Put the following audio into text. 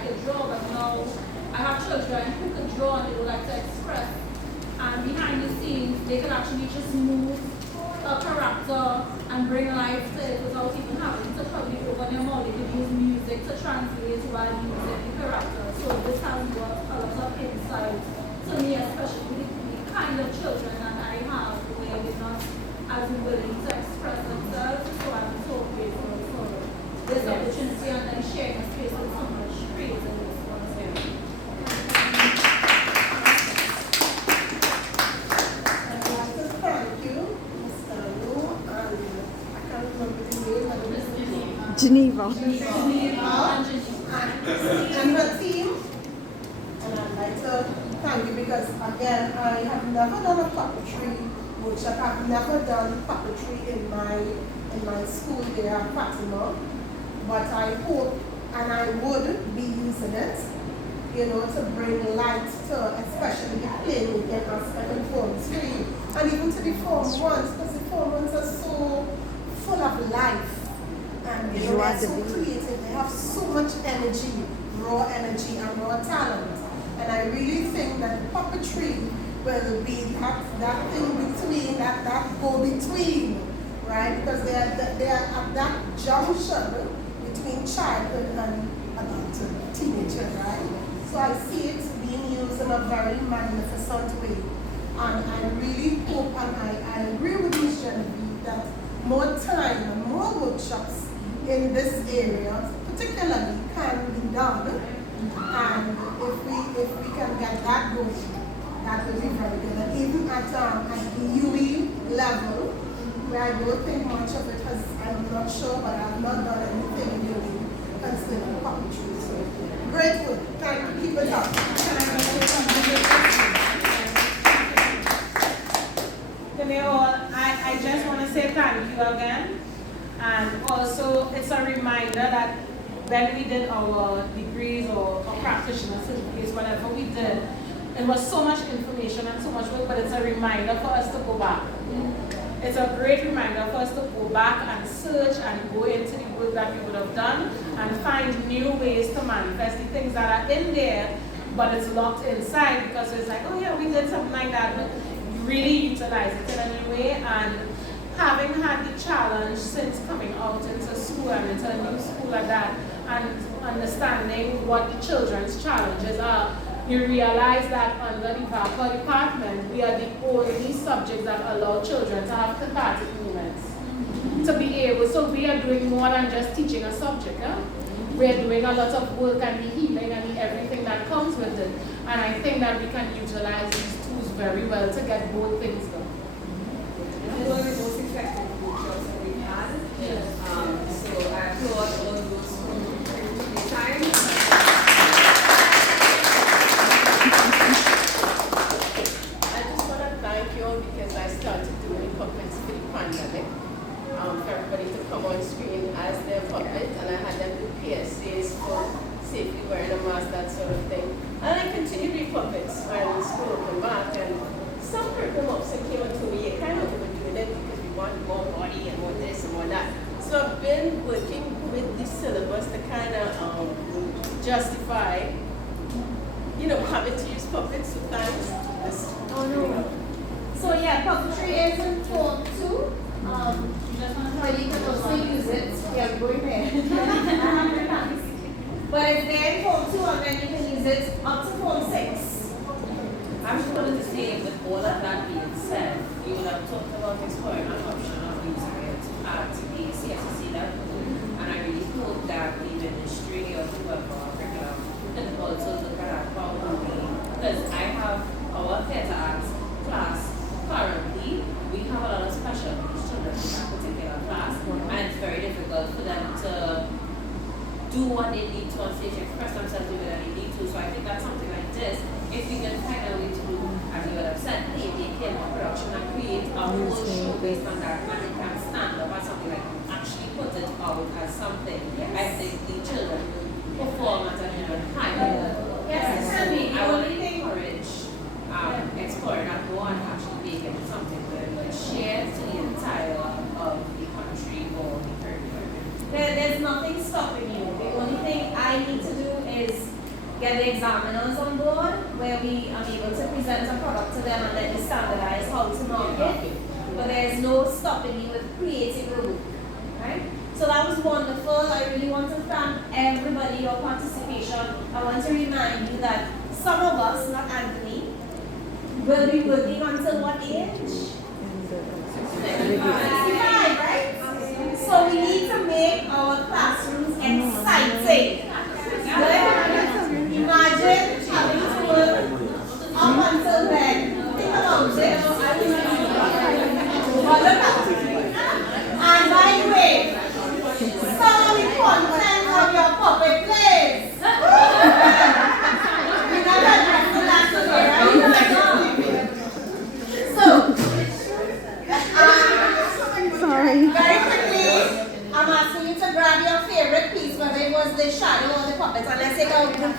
I could draw, but now I have children who could draw and they would like to express. And behind the scenes, they can actually just move a character and bring life to it without even having to probably open your mouth. They could use music to translate while using the character. So this has got a lot of insight to me, especially the kind of children that I have where they're not as willing to express themselves. So I'm so grateful for this opportunity and then sharing a space with so much creativity. Geneva. And her team. And I'd like to thank you because, again, I have never done a puppetry workshop. I've never done puppetry in my school there at Fatima. But I hope, and I would be using it, to bring light to especially the playmaking aspect in Form 3. And even to the Form 1s, because the Form 1s are so full of life. And they're so creative, they have so much energy, raw energy and raw talent. And I really think that puppetry will be that thing between, that go-between, right? Because they are at that junction between childhood and adulthood, teenager, right? So I see it being used in a very magnificent way. And I really hope, and I agree with Ms. Genevieve, that more time and more workshops in this area, particularly, can be done. And if we can get that going, that will be very good. And even at the UE level, where I don't think much of it has, I'm not sure, but I've not done anything in UE concerning puppetry. So great work. Thank you. Keep it up. I just want to say thank you again. And also, it's a reminder that when we did our degrees or practitioner certificates, whatever we did, it was so much information and so much work, but it's a reminder for us to go back. It's a great reminder for us to go back and search and go into the work that we would have done and find new ways to manifest the things that are in there, but it's locked inside because it's like, oh yeah, we did something like that, but you really utilize it in a new way. And having had the challenge since coming out into school and into a new school like that, and understanding what the children's challenges are, you realize that under the VAPA department, we are the only subjects that allow children to have cathartic moments. To be able, so we are doing more than just teaching a subject. We are doing a lot of work and the healing and the everything that comes with it. And I think that we can utilize these tools very well to get both things done. One of the most effective workshops that we've had. So I applaud all those who took the time. I just want to thank you all because I started doing puppets for the pandemic. For everybody to come on screen as their puppet, and I had them do PSAs for safely wearing a mask, that sort of thing. And I continued doing puppets when school opened back, and some curriculum officer came and told me, you kind of overdoing it because we want more body and more this and more that. So I've been working with the syllabus to kind of justify, having to use puppets sometimes. Oh no. So yeah, puppetry is in Form 2. But you can also use it. Yeah, going there. But it's there in Form 2 and then you can use it up to Form 6. I'm just going to say, with all of that being said, you would have talked about exploring an option of using it to add to the CSC level. And I really hope that the ministry or whoever can also look at that probably. Because I have our theatre arts class currently, we have a lot of special needs children in that particular class, and it's very difficult for them to do what they need to on stage, express themselves the way that they need to. So I think that's something like this. If we can find a way to do, as you would have said, playmaking or production and create a whole show based on that, and it can stand up as something like actually put it out as something. Yes. I think the children perform at an even higher level. Yes, it can be. I would encourage exploring that more and actually making it something where we share to the entire of the country or the territory. There's nothing stopping you. The only thing I need to do is get the examiners on board, where we are able to present a product to them and then they standardize how to market. But there's no stopping you with creating a book, right? So that was wonderful. I really want to thank everybody, your participation. I want to remind you that some of us, not Anthony, will be working until what age? 65, right? So we need to make our classrooms exciting. Right? Imagine having to work up until then. Think about it. And by the way, some of the content of your puppet plays. We're not addressing that today, right? So, Sorry. very quickly, I'm asking you to grab your favorite piece, whether it was the shadow or the puppets, and let's take a good